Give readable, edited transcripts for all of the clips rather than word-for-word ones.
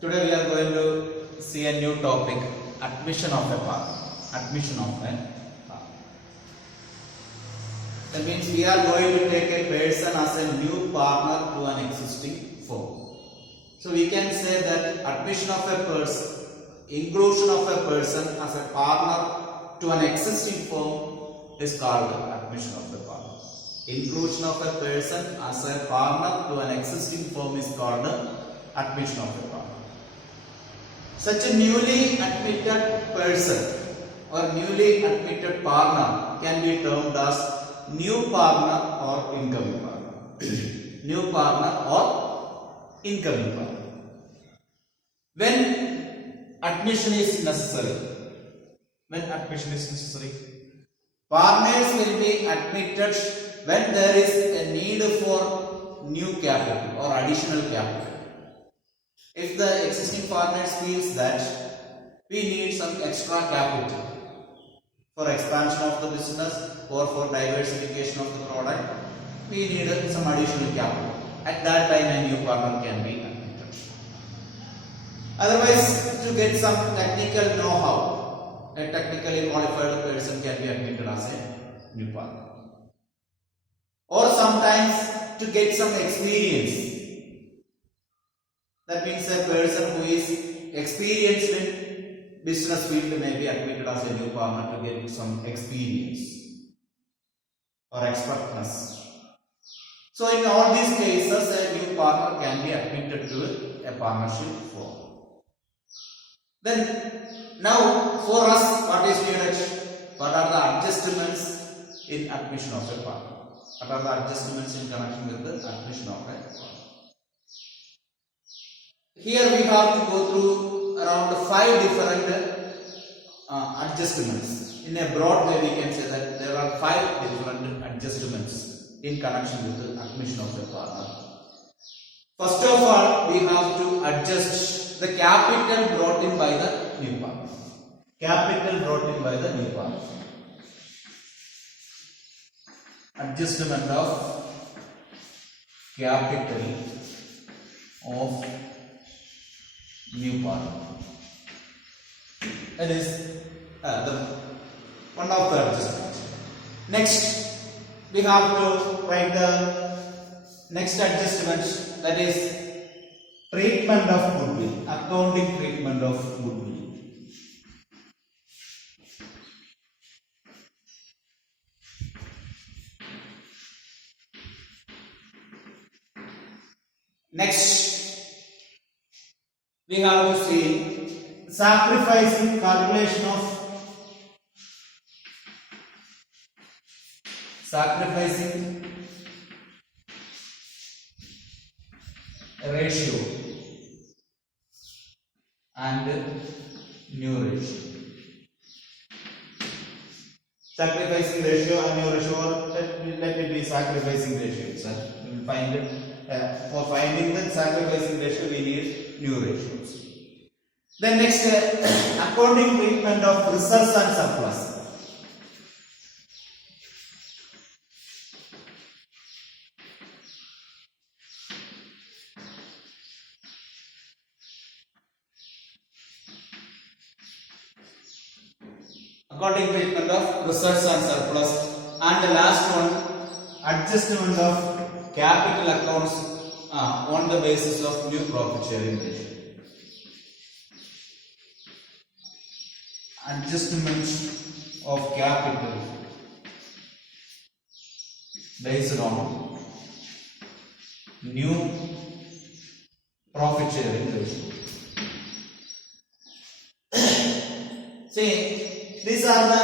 Today we are going to see a new topic, admission of a partner. Admission of a partner. That means we are going to take a person as a new partner to an existing firm. So we can say that admission of a person, inclusion of a person as a partner to an existing firm is called admission of a partner. Inclusion of a person as a partner to an existing firm is called admission of a partner. Such a newly admitted person or newly admitted partner can be termed as new partner or incoming partner. New partner or incoming partner. When admission is necessary, partners will be admitted when there is a need for new capital or additional capital. If the existing partners feels that we need some extra capital for expansion of the business or for diversification of the product, we need some additional capital. At that time, a new partner can be admitted. Otherwise, to get some technical know-how, a technically qualified person can be admitted as a new partner. Or sometimes to get some experience. That means a person who is experienced in business field may be admitted as a new partner to get some experience or expertness. So in all these cases, a new partner can be admitted to a partnership firm. Then now for us, what is needed? What are the adjustments in admission of a partner? What are the adjustments in connection with the admission of a partner? Here we have to go through around 5 different adjustments. In a broad way, we can say that there are 5 different adjustments in connection with the admission of a partner. First of all, we have to adjust the capital brought in by the new partner. Capital brought in by the new partner. Adjustment of capital of new partner. That is one of the adjustments. Next, we have to write the next adjustment, that is treatment of goodwill, accounting treatment of goodwill. Next, we have to see sacrificing calculation of ratio and new ratio. Sacrificing ratio and new ratio, or let it be sacrificing ratio itself. We will find it. For finding the sacrificing ratio, we need new ratios. Then next, accounting treatment of reserves and surplus. Accounting treatment of reserves and surplus. And the last one, adjustment of capital accounts on the basis of new profit sharing ratio. Adjustment of capital based on new profit sharing ratio. See, these are the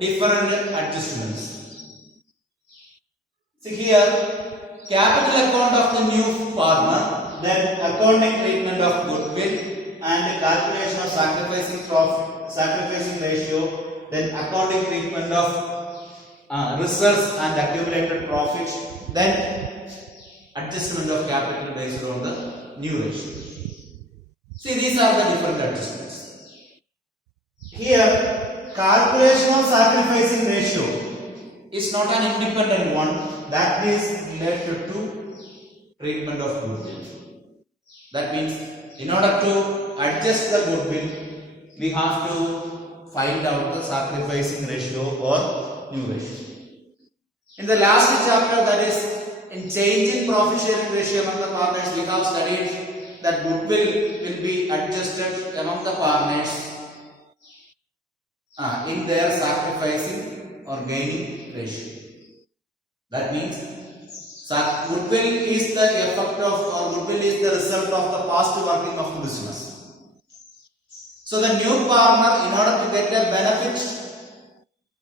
different adjustments. See here, capital account of the new partner, then accounting treatment of goodwill and calculation of sacrificing ratio, then accounting treatment of reserves and accumulated profit, then adjustment of capital based on the new ratio. See, these are the different adjustments. Here, calculation of sacrificing ratio is not an independent one, that is related to treatment of goodwill. That means in order to adjust the goodwill, we have to find out the sacrificing ratio or new ratio. In the last chapter, that is in change in profit sharing ratio among the partners, we have studied that goodwill will be adjusted among the partners in their sacrificing or gaining ratio. That means goodwill is the effect of, or goodwill is the result of the past working of the business. So the new partner, in order to get a benefit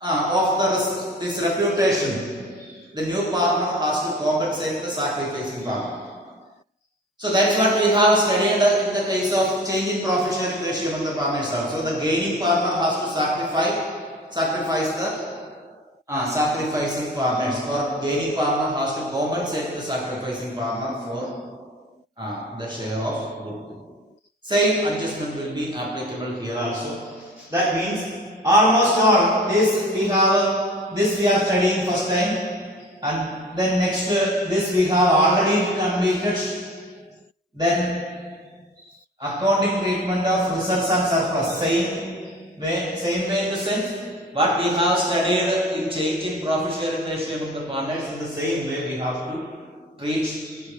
of this reputation, the new partner has to compensate the sacrificing partner. So that's what we have studied in the case of change in profit sharing ratio among the partners also. The gaining partner has to sacrifice the sacrificing partners, or gaining partner has to compensate the sacrificing partner for the share of goodwill. Same adjustment will be applicable here also. That means almost all this we are studying first time, and then next this we have already completed. Then accounting treatment of reserves and surplus, same way to sense what we have studied in change in profit sharing ratio among the partners. In the same way we have to treat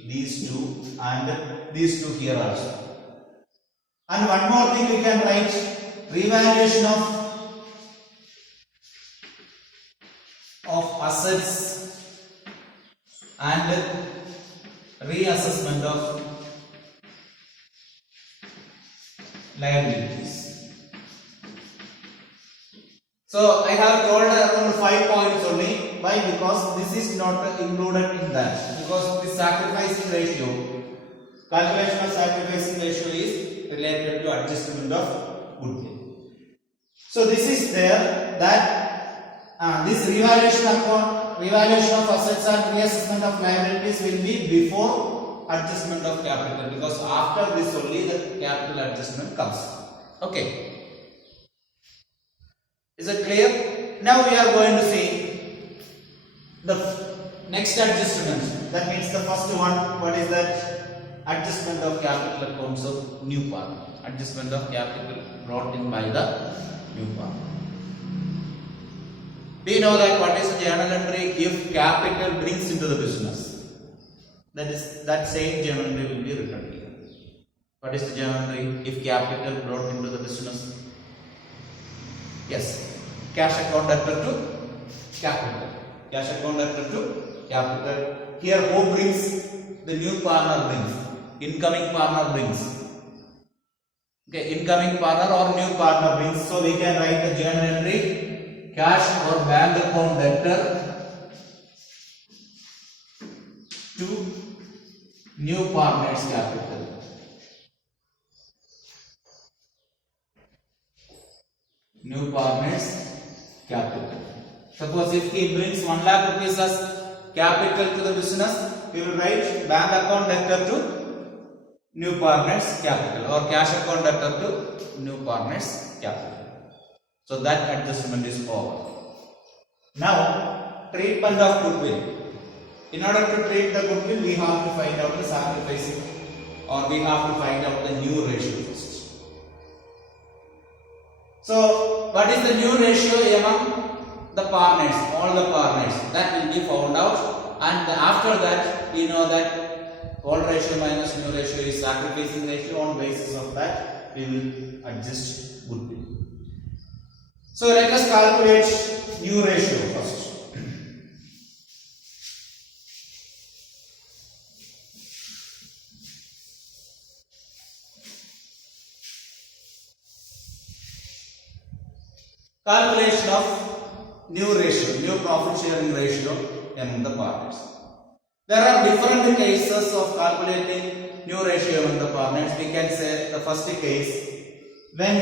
these two and these two here also. And one more thing we can write: revaluation of assets and reassessment of liabilities. So I have told around 5 points only. Why? Because this is not included in that. Because the sacrificing ratio, calculation of sacrificing ratio is related to adjustment of goodwill. So this is there, that this revaluation of assets and reassessment of liabilities will be before adjustment of capital, because after this only the capital adjustment comes. Okay. Is it clear? Now we are going to see the next adjustment. That means the first one, what is that? Adjustment of capital accounts of new partner. Adjustment of capital brought in by the new partner. We know that what is the journal entry if capital brings into the business. That is, that same journal entry will be written here. What is the journal entry if capital brought into the business? Yes, cash account debtor to capital. Cash account debtor to capital. Here who brings? The new partner brings. Incoming partner brings. Okay, incoming partner or new partner brings. So we can write the journal entry: cash or bank account debtor to new partner's capital. New partner's capital. Suppose if he brings 1 lakh rupees as capital to the business, we will write bank account debtor to new partner's capital, or cash account debtor to new partner's capital. So that adjustment is over. Now, treatment of goodwill. In order to treat the goodwill, we have to find out the sacrificing, or we have to find out the new ratio first. So, what is the new ratio among the partners, all the partners? That will be found out, and after that, we know that old ratio minus new ratio is sacrificing ratio. On basis of that, we will adjust goodwill. So, let us calculate new ratio first. Calculation of new ratio, new profit sharing ratio among the partners. There are different cases of calculating new ratio among the partners. We can say the first case, when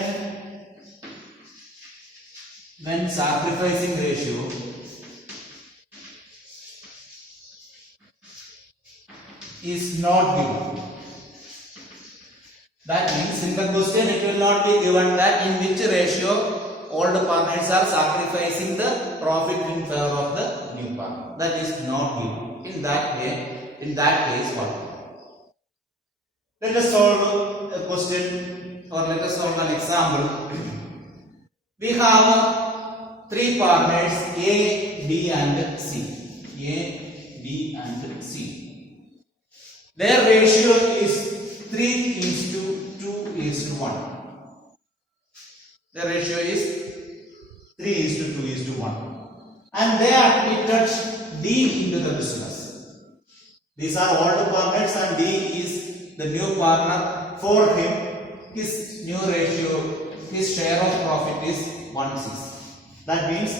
sacrificing ratio is not given. That means in the question it will not be given that in which ratio all the partners are sacrificing the profit in favor of the new partner. That is not given. In that case, what? Let us solve a question or let us solve an example. We have three partners A, B and C. A, B and C. Their ratio is 3:2:1. Their ratio is 3:2:1. And they admitted D into the business. These are old partners and D is the new partner. For him, his new ratio, his share of profit is 1/6. That means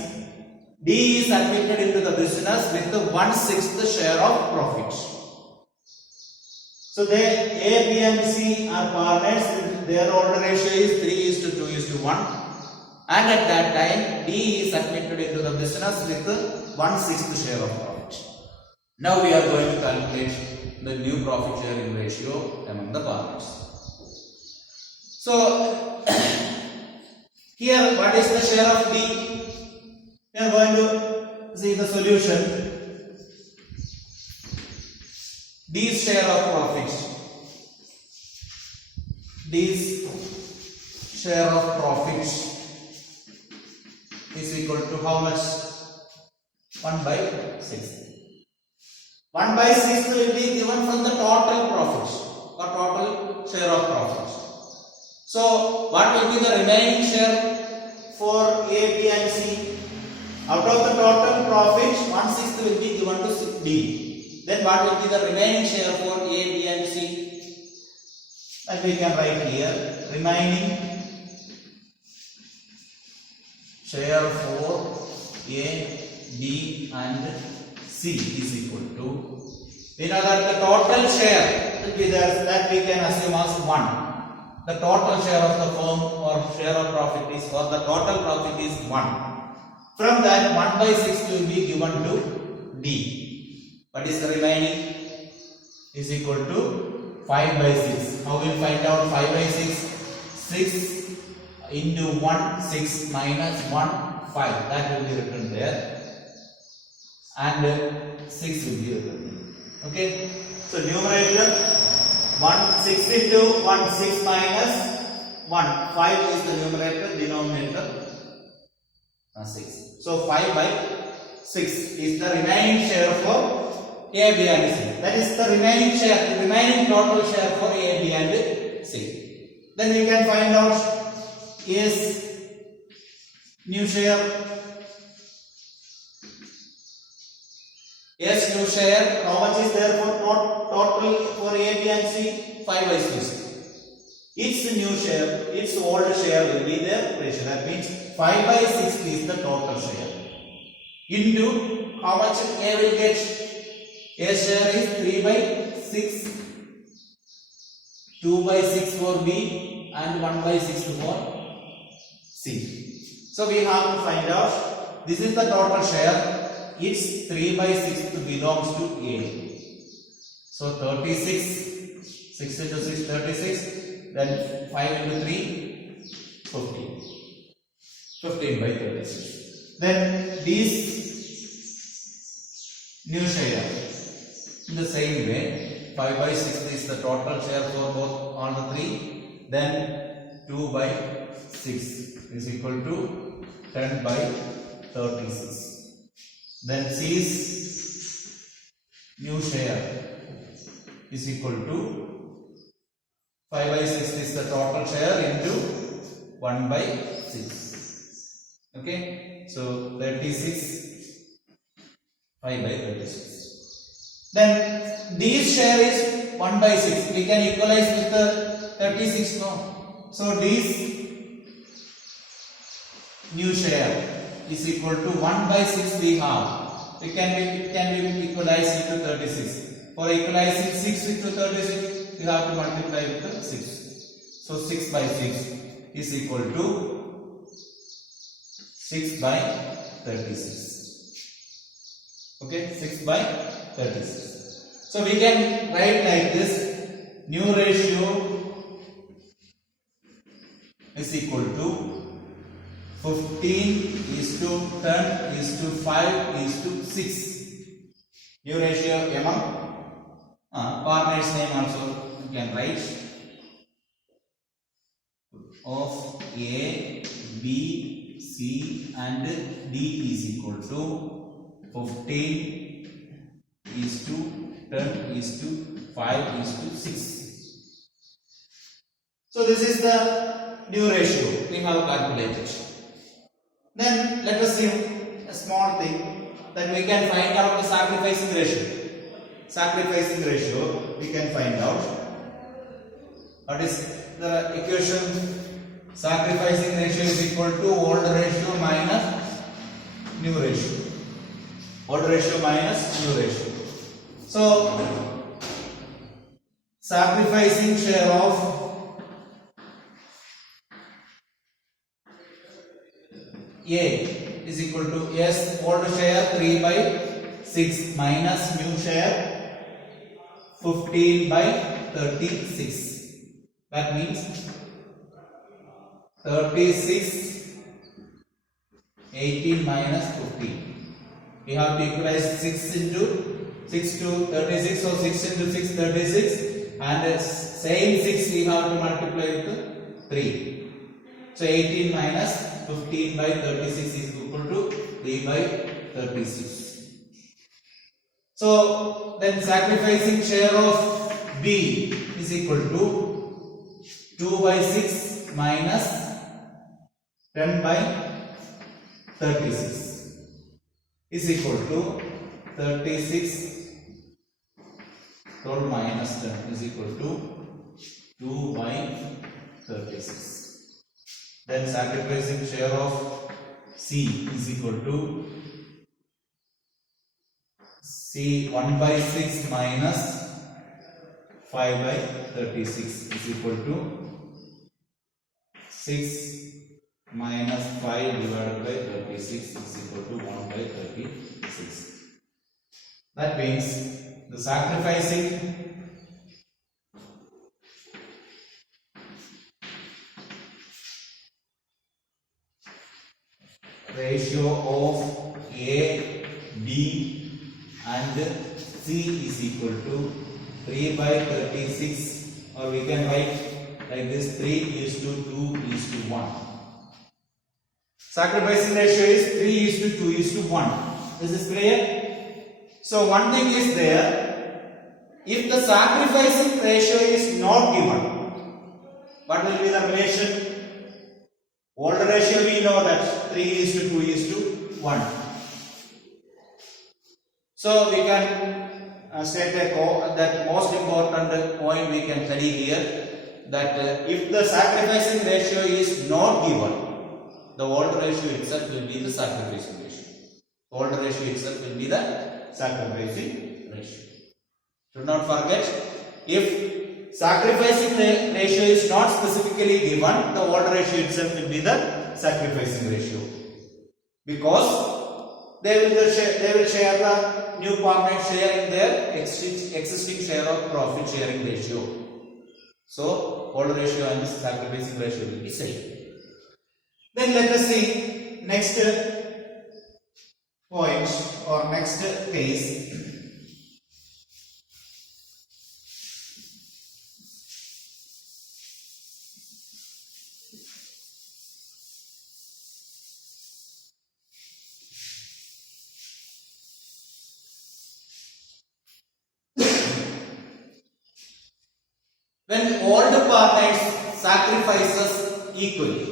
D is admitted into the business with the 1/6 share of profit. So they A, B and C are partners. Their old ratio is 3:2:1. And at that time, D is admitted into the business with the 1/6 share of profit. Now we are going to calculate the new profit sharing ratio among the partners. So here, what is the share of D? We are going to see the solution. D's share of profit. D's share of profit is equal to how much? 1/6. 1/6 will be given from the total profit or total share of profit. So what will be the remaining share for A, B and C? Out of the total profit, 1/6 will be given to D. Then what will be the remaining share for A, B and C? And we can write here remaining share for A, B and C is equal to, we know that the total share will be there, that we can assume as 1. The total share of the firm or share of profit is, or the total profit is 1. From that 1/6 will be given to D. What is the remaining? Is equal to 5/6. How will we find out 5/6? 6 into 1, 6 minus 1, 5. That will be written there. And 6 will be written. Okay. So numerator 6 into 1, 6 minus 1. 5 is the numerator, denominator 6. So 5/6 is the remaining share for A, B and C. That is the remaining share, the remaining total share for A, B and C. Then we can find out A's new share. A's new share, how much is there for total for A, B and C? 5/6. Its new share, its old share will be their ratio. That means 5/6 is the total share. Into how much A will get? A's share is 3/6, 2/6 for B and 1/6 for C. So we have to find out, this is the total share. Its 3/6 belongs to A. So 36, 6 into 6, 36. Then 5 into 3, 15. 15/36. Then this new share, in the same way, 5/6 is the total share for both all the three. Then 2/6 is equal to 10/36. Then C's new share is equal to 5/6 is the total share into 1/6. Okay, so 36, 5/36. Then D's share is 1/6. We can equalize with the 36 now. So D's new share is equal to 1/6 we have. We can be equalized into 36. For equalizing 6 into 36, we have to multiply with the 6. So 6/6 is equal to 6/36. Okay, 6/36. So we can write like this: new ratio is equal to 15:10:5:6. New ratio among partners name also you can write of A, B, C and D is equal to 15 is to 10 is to 5 is to 6. So this is the new ratio we have calculated. Then let us see a small thing that we can find out the sacrificing ratio. Sacrificing ratio we can find out. What is the equation? Sacrificing ratio is equal to old ratio minus new ratio. Old ratio minus new ratio. So sacrificing share of A is equal to S old share 3 by 6 minus new share 15 by 36. That means 36 18 minus 15. We have to equalize 6 into 6 to 36, so 6 into 6 36 and same 6 we have to multiply with 3. So 18 minus 15 by 36 is equal to 3 by 36. So then sacrificing share of B is equal to 2 by 6 minus 10 by 36 is equal to 36 12 minus 10 is equal to 2 by 36. Then sacrificing share of C is equal to C 1 by 6 minus 5 by 36 is equal to 6 minus 5 divided by 36 is equal to 1 by 36. That means the sacrificing ratio of A, B and C is equal to 3 by 36, or we can write like this: 3 is to 2 is to 1. Sacrificing ratio is 3 is to 2 is to 1. This is clear? So one thing is there, if the sacrificing ratio is not given, what will be the relation? Old ratio we know that 3 is to 2 is to 1. So we can state that most important point we can study here, that if the sacrificing ratio is not given, the old ratio itself will be the sacrificing ratio. Old ratio itself will be the sacrificing ratio. Should not forget, if sacrificing ratio is not specifically given, the old ratio itself will be the sacrificing ratio, because they will share the new partner sharing their existing share of profit sharing ratio. So old ratio and sacrificing ratio will be same. Then let us see next point or next case. When all the partners sacrifices equally.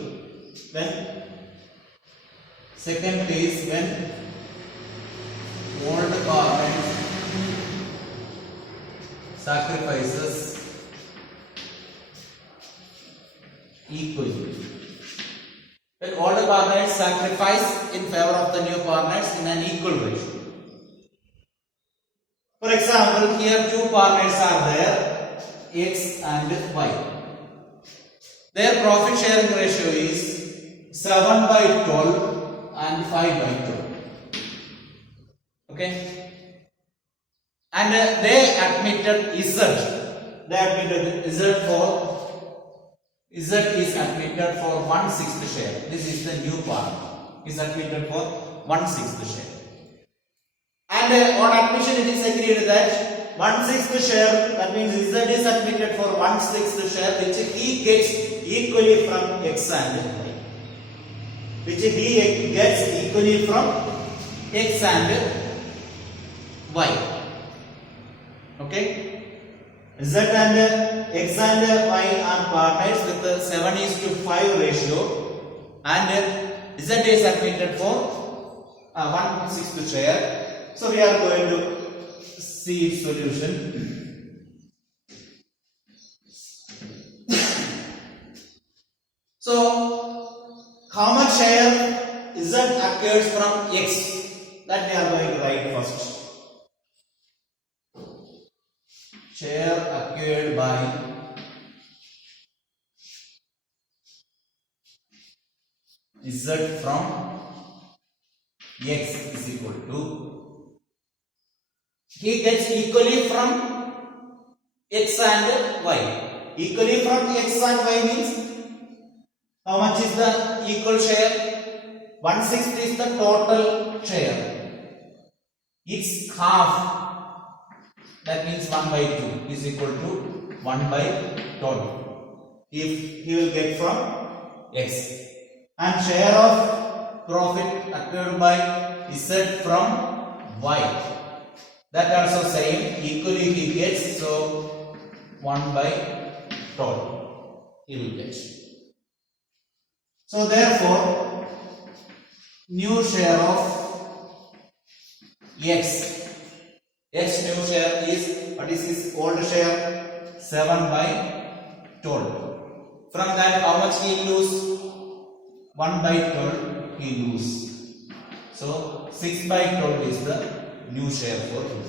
When second case, when all the partners sacrifices equally. When all the partners sacrifice in favor of the new partners in an equal ratio. For example, here two partners are there, X and Y. Their profit sharing ratio is 7 by 12 and 5 by 12. Okay? And they admitted Z. They admitted Z is admitted for 1/6 share. This is the new partner. Is admitted for 1/6 share. And on admission it is agreed that 1/6 share, that means Z is admitted for 1/6 share, which he gets equally from X and Y. Which he gets equally from X and Y. Okay? Z and X and Y are partners with a 7:5 ratio, and Z is admitted for 1/6 share. So we are going to see its solution. So how much share Z occurs from X? That we are going to write first. Share occurred by Z from X is equal to, he gets equally from X and Y. Equally from X and Y means how much is the equal share? 1/6 is the total share. It's half. That means 1/2 is equal to 1/12. If he will get from X. And share of profit occurred by Z from Y. That also same, equally he gets, so 1/12 he will get. So therefore, new share of X new share is, what is his old share? 7/12. From that, how much he lose? 1/12 he lose. So 6/12 is the new share for him.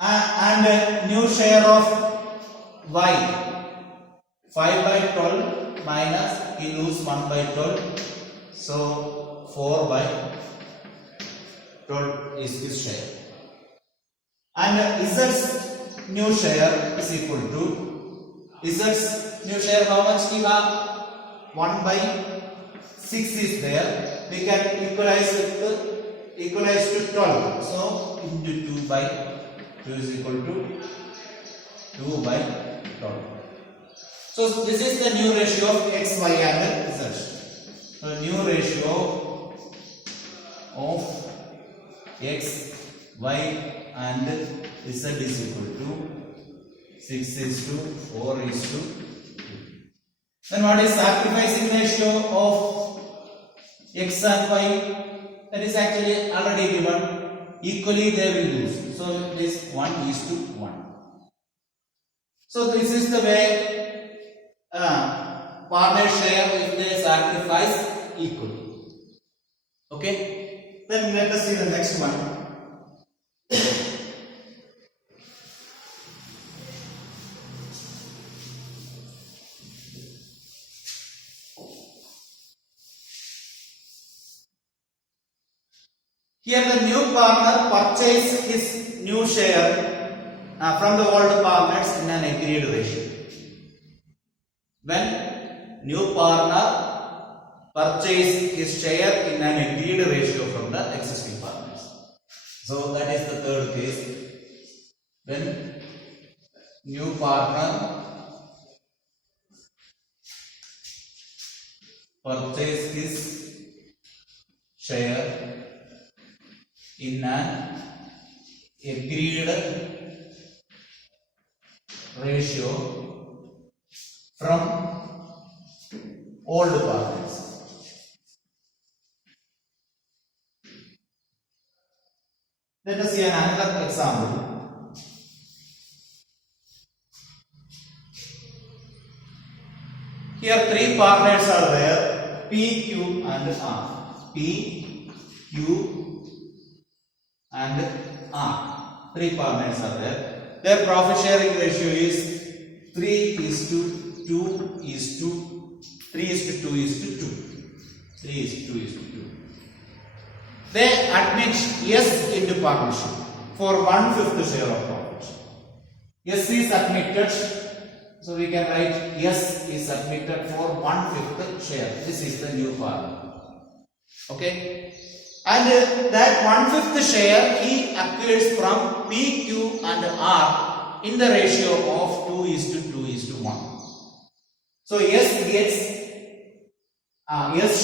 And new share of Y, 5/12 minus he lose 1/12. So 4/12 is his share. And Z's new share is equal to, Z's new share how much he have? 1/6 is there. We can equalize it to 12. So into 2/2 is equal to 2/12. So this is the new ratio of X, Y and Z. So new ratio of X, Y and Z is equal to 6:4:2. Then what is sacrificing ratio of X and Y? That is actually already given. Equally they will lose. So it is 1:1. So this is the way partners share if they sacrifice equally. Okay? Then let us see the next one. Here the new partner purchased his new share from the old partners in an agreed ratio. When new partner purchased his share in an agreed ratio from the existing partners. So that is the third case. When new partner purchased his share in an agreed ratio from old partners. Let us see another example. Here three partners are there, P, Q and R. P, Q and R. Three partners are there. Their profit sharing ratio is 3:2:3:2:2. They admit S into partnership for 1/5 share of profit. S is admitted, so we can write S is admitted for 1/5 share. This is the new partner. Okay. And that 1/5 share he acquires from P, Q and R in the ratio of 2:2:1. So S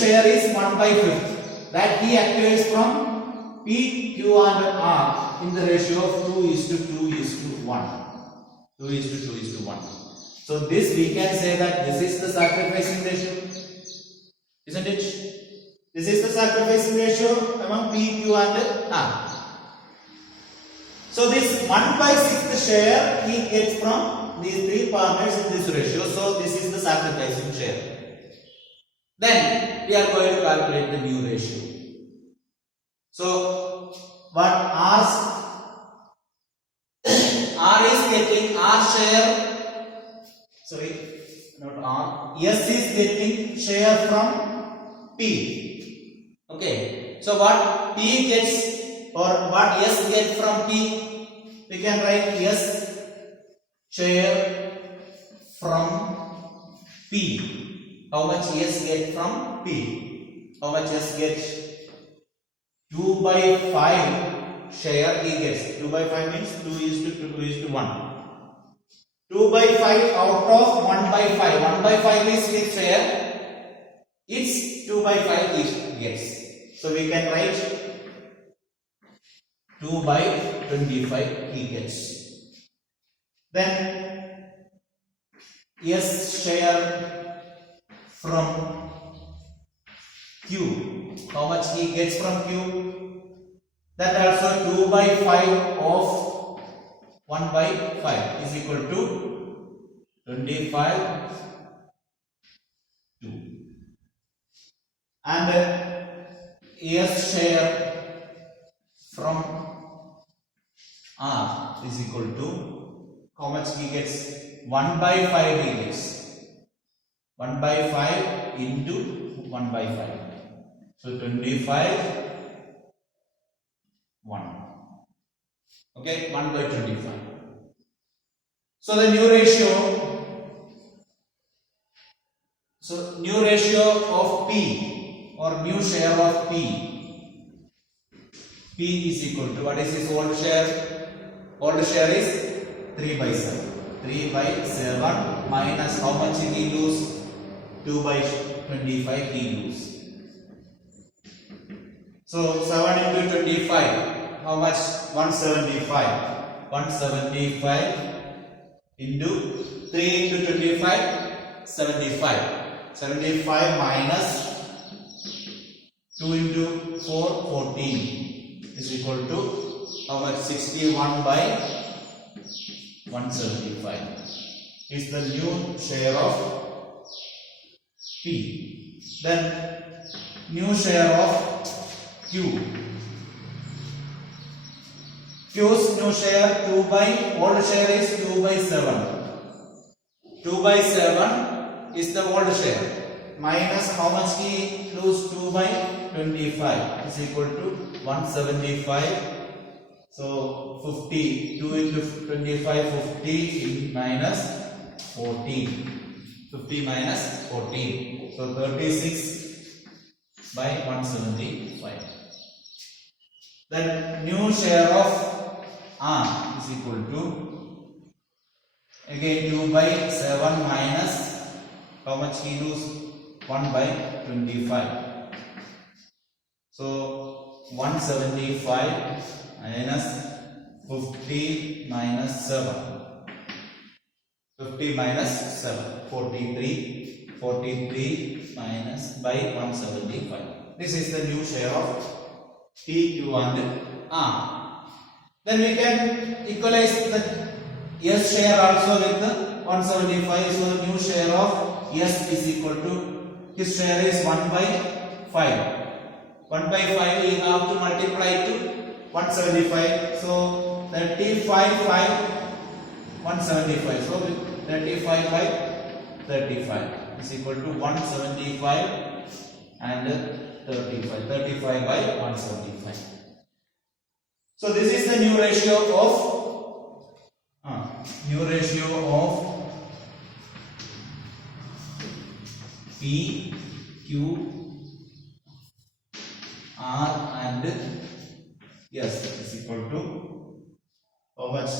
share is 1/5 that he acquires from P, Q and R in the ratio of 2:2:1. 2:2:1. So this we can say that this is the sacrificing ratio, isn't it? This is the sacrificing ratio among P, Q and R. So this 1/6 share he gets from these three partners in this ratio. So this is the sacrificing share. Then we are going to calculate the new ratio. So what R is getting R share. Sorry, not R. S is getting share from P. Okay. So what P gets or what S gets from P, we can write S share from P. How much S get from P? How much S gets? 2/5 share he gets. 2/5 means 2:2:1. 2/5 out of 1/5. 1/5 is his share. It's 2/5 he gets. So we can write 2/25 he gets. Then S share from Q. How much he gets from Q? That also 2/5 of 1/5 is equal to 25 2. And S share from R is equal to how much he gets? 1/5 he gets. 1/5 into 1/5. So 25 1. Okay, 1/25. So the new ratio. So new ratio of P or new share of P. P is equal to what is his old share? Old share is 3/7. 3/7 minus how much did he lose? 2/25 he lose. So 7 into 25, how much? 175. 175 into 3 into 25, 75. 75 minus 2 into 4, 14 is equal to how much? 61/175 is the new share of P. Then new share of Q. Q's new share old share is 2/7. 2/7 is the old share minus how much he lose? 2/25 is equal to 175. So 50. 2 into 25, 50 minus 14. 50 minus 14. So 36/175. Then new share of R is equal to again 2/7 minus how much he lose? 1/25. So 175 minus 50 minus 7. 50 minus 7. 43. 43 minus by 175. This is the new share of P, Q and R. Then we can equalize the S share also with the 175. So the new share of S is equal to his share is 1/5. 1/5 we have to multiply to 175. So 35/5 175. So 35/35 is equal to 175 and 35. 35/175. So this is the new ratio of P, Q, R and Yes, is equal to how much?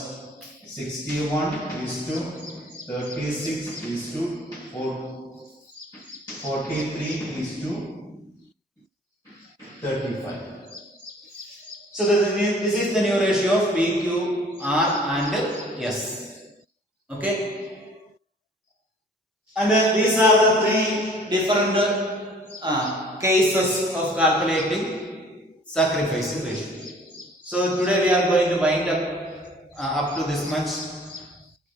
61 is to 36 is to 43 is to 35. So this is the new ratio of P, Q, R and S. Okay. And these are the three different cases of calculating sacrifice ratio. So today we are going to wind up to this much,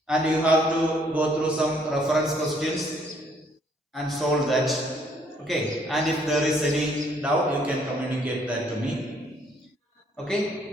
and you have to go through some reference questions and solve that. Okay, and if there is any doubt, you can communicate that to me. Okay.